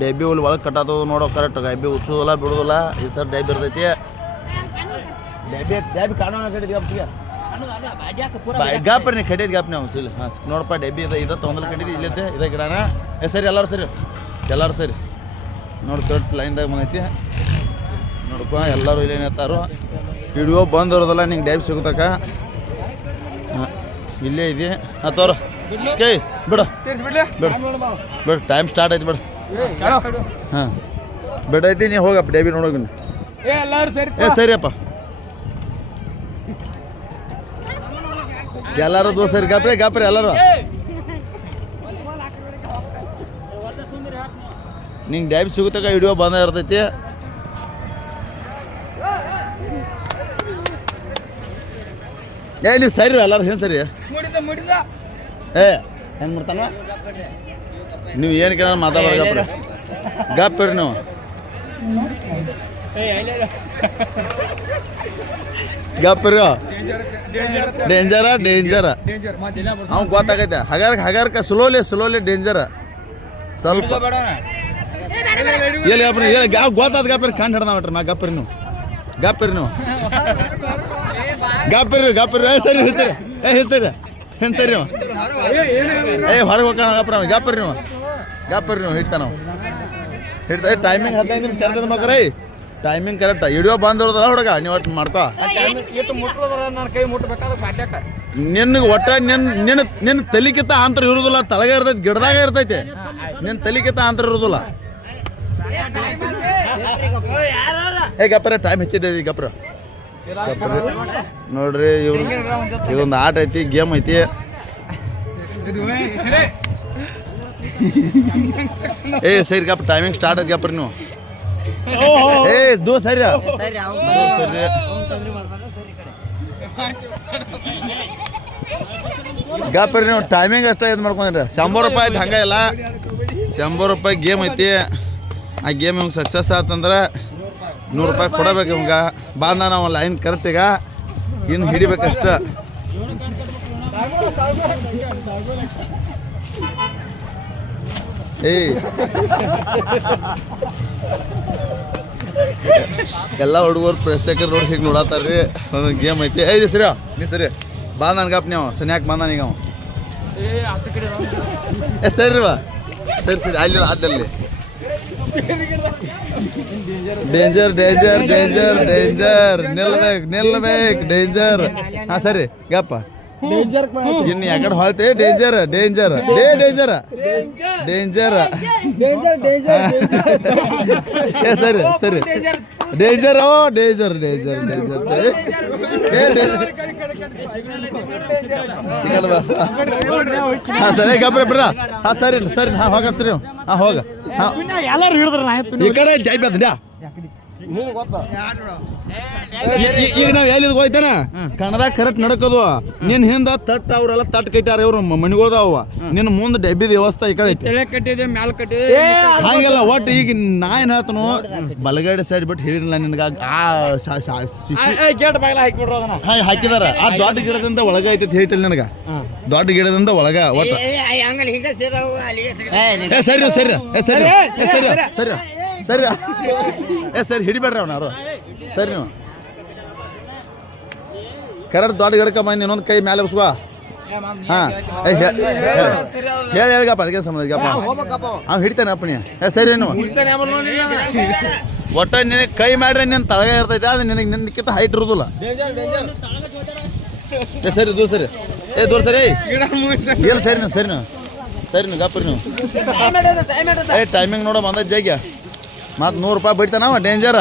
ಡಬ್ಬಿ ಹುಲ್ ಒಳಗೆ ಕಟ್ಟಾತದ ನೋಡೋ ಕರೆಕ್ಟ್ ಡಬ್ಬಿ ಉಚ್ಚೋದಿಲ್ಲ ಬಿಡೋದಿಲ್ಲ ಈ ಸರ್ ಡಬ್ಬಿ ಇರ್ತೈತಿ. ಡಬ್ಬಿ ಡಬ್ಬಿ ಕಾಣೋ ಕಟ್ಟಿದ್ ಗಪ್ಪಿಗೆ ಗಾಪ್ರಿ ನೀ ಕಟ್ಟಿದ್ ಗಾಪ್ ನಾವು ಸಿಲ್. ಹಾಂ ನೋಡಪ್ಪ ಡಬ್ಬಿ ಇದೆ ಇದೆ ತೊಂದ್ರೆ ಕಟ್ಟಿದ್ದು ಇಲ್ಲಿದ್ದೆ ಇದೆ ಗಿಡನ. ಏ ಸರಿ ಎಲ್ಲರೂ ಸರಿ. ಎಲ್ಲರೂ ಸರಿ. ನೋಡಿ ಕರೆಕ್ಟ್ ಲೈನ್ದಾಗ ಬಂದೈತಿ. ನೋಡಪ್ಪ ಎಲ್ಲರೂ ಇಲ್ಲಿ ಹೇಳ್ತಾರೋ ವಿಡಿಯೋ ಬಂದಿರೋದಿಲ್ಲ ನಿಂಗೆ ಡೈಬ್ ಸಿಗುತ್ತಕ್ಕ? ಹಾಂ ಇಲ್ಲೇ ಇದೆ ಹಾಂ ತೋರು. ಕೈ ಬಿಡು. ಬಿಡು ಬಿಡು ಟೈಮ್ ಸ್ಟಾರ್ಟ್ ಆಯ್ತು ಬಿಡು. ಹಾಂ. ಬಿಡೈತಿ ನೀ ಹೋಗಪ್ಪ ಡೇಬಿ ನೋಡೋಗಿ ಏ ಸರಿಯಪ್ಪ. ಎಲ್ಲರೂ ದೋಸ್ತರಿ ಗಾಪ್ರಿ ಗಾಪ್ರಿ ಎಲ್ಲರೂ. ನಿಂಗೆ ಡ್ಯಾಬಿ ಸಿಗುತ್ತಕ ವಿಡಿಯೋ ಬಂದ ಇರ್ತೈತಿ. ಏ ನೀವು ಸರಿ ಎಲ್ಲರೂ ಏನು ಸರಿ? ಏ ಹೆಂಗೆ ಮಾಡ್ತಾನ? ನೀವು ಏನು ಕೇಳ ಮಾತಾಡೋದು ಗಪ್ಪ ಇರಿ ನೀವು. ಗಪ್ರಿ ಡೇಂಜರ ಡೇಂಜರ. ಅವ್ನು ಗೊತ್ತಾಗೈತೆ. ಹಗಾರ, ಹಗಾರಕ, ಸ್ಲೋಲಿ ಸ್ಲೋಲಿ ಡೇಂಜರ. ಸ್ವಲ್ಪ. ಎಲ್ಲಿ ಗಪ್ರಿ ಎಲ್ಲಿ ಯಾವ ಗೊತ್ತಾದ ಗಪ್ರಿ ಕಂಡು ಹಿಡ್ದ ಬಿಟ್ರಿ ನಾ ಗಪ್ರಿ ನೀವು. ಗಪ್ಪಿರಿ ನೀವು. ಗಪ್ರಿ ಏ, ಸರಿ ಸರಿ ಏ ಏನು ಸರಿ ನೀವು? ಏ, ಹೊರಗೆ ಹೋಗೋಣ ಗಪ್ರ ಗಪ್ರಿ ನೀವು. ಗಪ್ರಿ ನೀವು? ಹಿಡ್ತಾ ನಾವು. ಹಿಡ್ತಾ ಟೈಮಿಂಗ್ ಹದಿನೈದು ನಿಮಿಷ ಕರೆಕ್ಟ್ ಮಕ್ರೈ ಟೈಮಿಂಗ್ ಕರೆಕ್ಟ್ ವಿಡಿಯೋ ಬಂದಿರೋದಲ್ಲ ಹುಡುಗ, ನೀವು ಒಟ್ಟು ಮಾಡ್ಕೋ. ನಿನ್ಗೆ ಒಟ್ಟ ನಿನ್ ನಿನ್ನ ನಿನ್ನ ತಲಿಕಿತ ಅಂತರ ಇರುದಿಲ್ಲ ತಳಗ ಇರ್ತೈತಿ, ಗಿಡದಾಗ ಇರ್ತೈತಿ. ನಿನ್ನ ತಲಿಕಿತ ಅಂತರ ಇರುದಿಲ್ಲ. ಏ, ಗಪ್ಪರ ಟೈಮ್ ಹೆಚ್ಚಿದೆ ಗಪ್ರ ಗಪ್ರ. ನೋಡ್ರಿ, ಇವ್ರು ಇದೊಂದು ಆಟ ಐತಿ, ಗೇಮ್ ಐತಿ. ಏ ಸರಿ ಗಪ್ಪ ಟೈಮಿಂಗ್ ಸ್ಟಾರ್ಟ್ ಐತಿ ಗಪ್ಪ ನೀವು. ಏ ದೋ ಸರಿ ಗಪ್ಪ ರೀ ನೀವು ಟೈಮಿಂಗ್ ಅಷ್ಟೇ ಇದು ಮಾಡ್ಕೊಂಡ್ರಿ. ಶಂಬರ್ ರೂಪಾಯಿ ಆಯ್ತು ಹಂಗೆ ಇಲ್ಲ. ಶಂಬರ್ ರೂಪಾಯಿ ಗೇಮ್ ಐತಿ. ಆ ಗೇಮ್ ಇವಂಗೆ ಸಕ್ಸಸ್ ಆತಂದ್ರೆ ನೂರು ರೂಪಾಯಿ ಕೊಡಬೇಕು ಹಿಂಗೆ ಬಾಂಧ ನಾವು ಲೈನ್ ಕರೆಕ್ಟ್ ಈಗ. ಇನ್ನು ಹಿಡಿಬೇಕಷ್ಟ. ಏಯ್. ಎಲ್ಲ ಹುಡುಗರು ಪ್ರೇಕ್ಷಕರು ನೋಡಿ ಹೀಗೆ ನೋಡತ್ತಾರ್ರಿ ಒಂದು ಗೇಮ್ ಐತಿ. ಐದು ಸರಿ ನೀ ಸರಿ. ಬಾ ನನ್ಗಪ್ಪ ನೀವು. ಸನ್ಯಾಕ್ ಬಾ ನನಗೆ ಅವ. ಏ ಏ ಸರಿ ಬಾ ಸರಿ ಸರಿ. ಅಲ್ಲಿ ಅಲ್ಲಲ್ಲಿ ಡೇಂಜರ್ ಡೇಂಜರ್ ಡೇಂಜರ್ ಡೇಂಜರ್ ನಿಲ್ಬೇಕು ನಿಲ್ಬೇಕು. ಡೇಂಜರ್ ಹಾಂ, ಸರಿ. ಗಪ್ಪ. ಇನ್ನು ಯಾಕಡೆ ಹೊಳ್ತೆ? ಡೇಂಜರ್ ಡೇಂಜರ್ ಡೇ ಡೇಂಜರ್ ಡೇಂಜರ್ ಏ ಸರಿ ಸರಿ. ಡೇಂಜರ್ ಓ ಡೇಂಜರ್ ಡೇಂಜರ್ ಡೇಂಜರ್ ಹಾಂ ಸರಿ ಗಬ್ರ ಬಿಡ್ರ ಹಾಂ ಸರಿ ಸರಿ ಹಾಂ ಹೋಗ ಸರಿ ಹಾಂ ಹೋಗ. ಹಾಂ. ಎಲ್ಲರೂ ಹಿಡಿದ್ರ ನಾ ಈ ಕಡೆ ಜೈ ಬೇಡ ಈಗ ನಾವ್ ಎಲ್ಲಿದ್ ಹೋಯ್ತಾನ? ಕನ್ನಡದಾಗ ಕರೆಕ್ಟ್ ನಡಕದು ನಿನ್ ಹಿಂದ ತಟ್ ಅವ್ರೆಲ್ಲ ತಟ್ ಕಟ್ಟಾರ ಇವ್ರ ಮನಿಗೋದಾವ ನಿನ್ ಮುಂದ್ ಡಬ್ಬಿದ ವ್ಯವಸ್ಥೆ ಈ ಕಡೆ ಐತಿ. ತಲೆ ಕಟ್ಟಿದೆ ಮ್ಯಾಲ ಕಟ್ಟಿದೆ ಹಂಗಲ್ಲ ಒಟ್ಟು ಈಗ ನಾ ಏನ್ ಹೇಳ್ತನು ಬಲಗಡೆ ಸೈಡ್ ಬಿಟ್ಟು ಹೇಳಿದಿಲ್ಲ ನಿನ್ಗ ಆ ಹಾಕಿದಾರ. ಆ ದೊಡ್ಡ ಗಿಡದಿಂದ ಒಳಗ ಐತಿ ಹೇಳ್ತಿಲ್ಲ ನನಗ. ದೊಡ್ಡ ಗಿಡದಿಂದ ಒಳಗ ಒಟ್ಟ. ಸರಿ ರೀ, ಸರಿ. ಸರಿ. ಸರಿ. ಸರಿ. ಸರಿ. ಏ ಸರಿ ಹಿಡಿಬೇಡ್ರಿ ಅವನ ಯಾರು? ಸರಿ ನೀವು. ಕರೆಕ್ಟ್ ದೊಡ್ಡ ಗಿಡಕ ಬಂದು ಇನ್ನೊಂದು ಕೈ ಮೇಲೆ ಬಸ್ಕೋ. ಹಾಂ. ಹೇಳಿ. ಹೇಳಿಗಪ್ಪ ಅದಕ್ಕೆ ಸಂಬಂಧ ಇದೀಗಪ್ಪ ಅವ್ನು. ಹಿಡಿತಾನೆ ಅಪ್ಪ ನೀ ಏ ಸರಿ ನೀವು ಒಟ್ಟ ನಿನಗೆ ಕೈ ಮಾಡ್ರೆ ನಿನ್ನ ತಳಗ ಇರ್ತೈತೆ ಅದು ನಿನಗೆ ನಿನ್ನಕ್ಕಿಂತ ಹೈಟ್ ಇರೋದಿಲ್ಲ. ಏ ಸರಿ ದೂರ ಸರಿ. ಏ ದೂರ ಸರಿ. ಇಲ್ಲ ಸರಿ ನೀವು ಸರಿ ನೀವು ಸರಿ ನೀವು ಗಪ್ಪ ನೀವು ಏ ಟೈಮಿಂಗ್ ನೋಡೋ ಬಂದ ಜಗ್ಯ ಮತ್ತು ನೂರು ರೂಪಾಯಿ ಬಿಡ್ತಾನವ ಡೇಂಜರ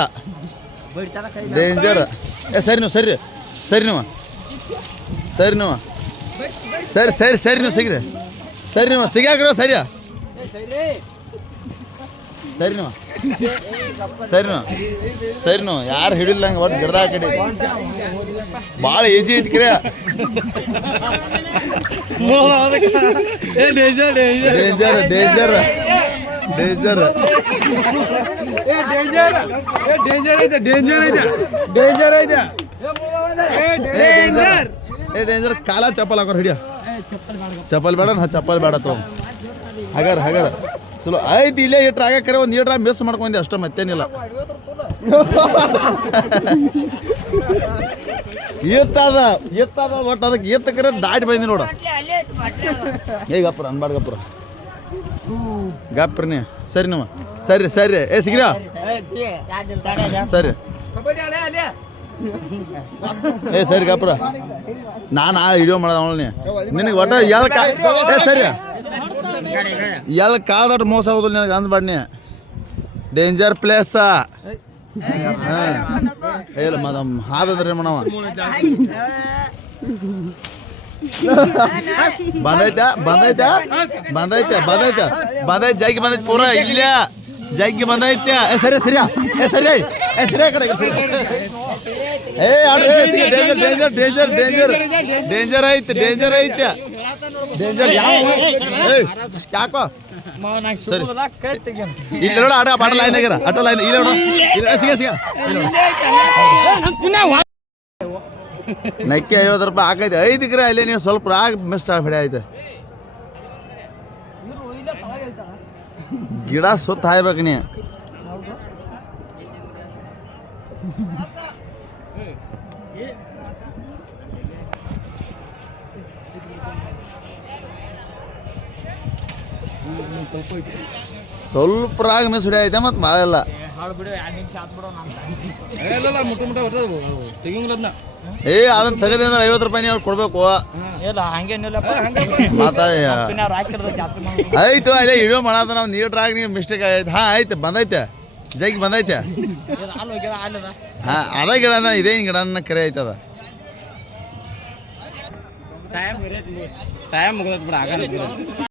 ಡೇಂಜರ್ ಏ ಸರಿ ನೀವು ಸರಿ. ಸರಿ ನೀವು. ಸರಿ ನೀವು. ಸರಿ ಸರಿ ಸರಿ ನೀವು ಸಿಗ್ರಿ. ಸರಿ ನೀವು ಸಿಗ್ಯಾಕ್ರಿ ಸರಿ. ಸರಿ ನೀವು. ಸರಿ ನೋ ಸರಿ ನೀವು. ಯಾರು ಹಿಡಿಲ್ಲಂಗೆ ಒಟ್ಟು ಗಿಡದ ಕಡೆ ಭಾಳ ಈಜಿ ಐತಿ ಕ್ರಿಯ ಡೇಂಜರ್ ಡೇಂಜರ್ ಡೇಂಜರ್ ಡೇಂಜರ್ ಐತೆ ಡೇಂಜರ್ ಐತೆ ಡೇಂಜರ್ ಐತೆ ಏ ಡೇಂಜರ್ ಏ ಡೇಂಜರ್ ಕಾಲ ಚಪ್ಪಲ್ ಹಾಕೋರ್ ಹಿಡಿಯ. ಚಪ್ಪಲ್ ಬೇಡ ನಾ ಚಪ್ಪಲ್ ಬೇಡ ತೋ ಹಾಗಾರ ಹಾಗಾರ ಚಲೋ ಐತಿ ಇಲ್ಲೇ ಇಟ್ರೆ ಕರೆ ಒಂದು ಈಟ್ರ ಮಿಸ್ ಮಾಡ್ಕೊಂಡೆ ಅಷ್ಟೇ ಮತ್ತೇನಿಲ್ಲ. ಎತ್ತದ ಎತ್ತದ ಒಟ್ಟು ಅದಕ್ಕೆ ಎತ್ತಕರೆ ದಾಟಿ ಬಂದಿ ನೋಡು. ಏ ಗಪ್ರ ಅನ್ಬಾರ್ದು ಗಪ್ರ ಸರಿ ನಮ್ಮ ಸರಿ ಸರಿ ಏ ಸಿಗ್ರ ಸರಿ ಏ ಸರಿ ಗಾಪ್ರ ನಾನು ಆ ವಿಡಿಯೋ ಮಾಡೋದು ನಿನಗೆ ಒಟ್ಟ ಎಲ್ ಕಾ ಏ, ಸರಿ. ಎಲ್ ಕಾದಟ್ ಮೋಸ ಆಗೋದಿಲ್ಲ ನಿನಗೆ ಅಂದ್ಬಾಡ್ನಿ ಡೇಂಜರ್ ಪ್ಲೇಸ ಇಲ್ಲ, ಮದಮ್. ಹಾದದ್ರಿ ಮಣವ ಬಂದೈತ ಬಂದೈತ ಬಂದೈತ ಬಂದೈತ ಬಂದೈತೆ ಜಗ್ಗಿ ಬಂದೈತೆ ಪೂರ ಇಲ್ಲ ಜಗ್ಗಿ ಬಂದೈತೆ ಏ ಸರಿ ಸರಿಯಾ ಏ ಸರಿ ಏ ಸರಿ ಆ ಕಡೆ ಈ ಕಡೆ ಸರಿ. ಏ ಆಡ್ರಿ danger danger danger danger danger ಐತೆ ಡೇಂಜರ್ ಐತೆ ಡೇಂಜರ್ ಯಾವ ಏ, ಯಾಕೋ ಸರಿ ಇಲ್ಲಿ ನೋಡ ಆಡ ಬಾಡ ಲೈನ್ ಆಗ್ಯಾರ ಅಟ ಲೈನ್ ಇಲ್ಲ ನೋಡು ಇಲ್ಲ, ಸಿಗ ಸಿಗ ನಕ್ಕಿ ಐವತ್ತು ರೂಪಾಯಿ ಹಾಕೈತೆ. ಐದು ಕ್ರೆ ಅಲ್ಲಿ ನೀವು ಸ್ವಲ್ಪ ರಾಗ ಮಿಸ್ಟ್ ಆಗ್ಬಿಡಿ ಐತೆ. ಗಿಡ ಸುತ್ತ ಹಾಯ್ಬೇಕು ನೀ ಸ್ವಲ್ಪ ರಾಗ ಮಿಸ್ ಹಿಡಿ ಐತೆ ಮತ್ತು ಭಾಳ ಇಲ್ಲ ಇಲ್ಲ ಮುಟ್ಟ ಮುಟ್ಟ ಹೊಟ್ಟದು ತೆಗಿಂಗಿಲ್ಲ ಏ ಅದನ್ನ ತೆಗೆದ ಅಂದ್ರೆ ಐವತ್ತು ರೂಪಾಯಿ ನೀವು ಕೊಡ್ಬೇಕು. ಇಲ್ಲ ಮಾಡಿ. ಆಯ್ತು ಅಲ್ಲೇ ವಿಡಿಯೋ ಮಾಡೋದು ನಾವು ನೀಟ್ರಾಗ ನೀವು ಮಿಸ್ಟೇಕ್ ಆಗೈತೆ. ಹಾಂ ಆಯ್ತು ಬಂದೈತೆ. ಜಗ್ ಬಂದೈತೆ. ಹಾ ಅದ ಗಿಡನ ಇದೇನು ಗಿಡನ ಕರೆ ಐತದ ಟೈಮ್ ಟೈಮ್ ಮುಗಿದ್ ಬಿಡ.